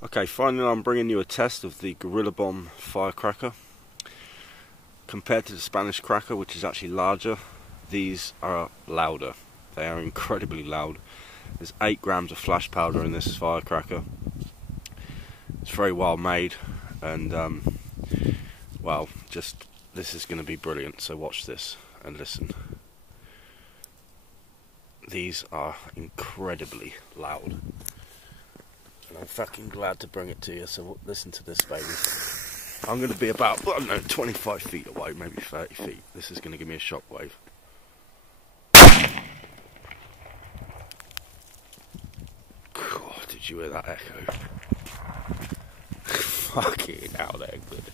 Okay, finally I'm bringing you a test of the Gorilla Bomb firecracker. Compared to the Spanish cracker, which is actually larger, these are louder. They are incredibly loud. There's 8 grams of flash powder in this firecracker. It's very well made, and well, just this is going to be brilliant, so watch this and listen. These are incredibly loud. And I'm fucking glad to bring it to you, so listen to this, baby. I'm going to be about, I don't know, 25 feet away, maybe 30 feet. This is going to give me a shockwave. God, did you hear that echo? Fucking hell, they're good.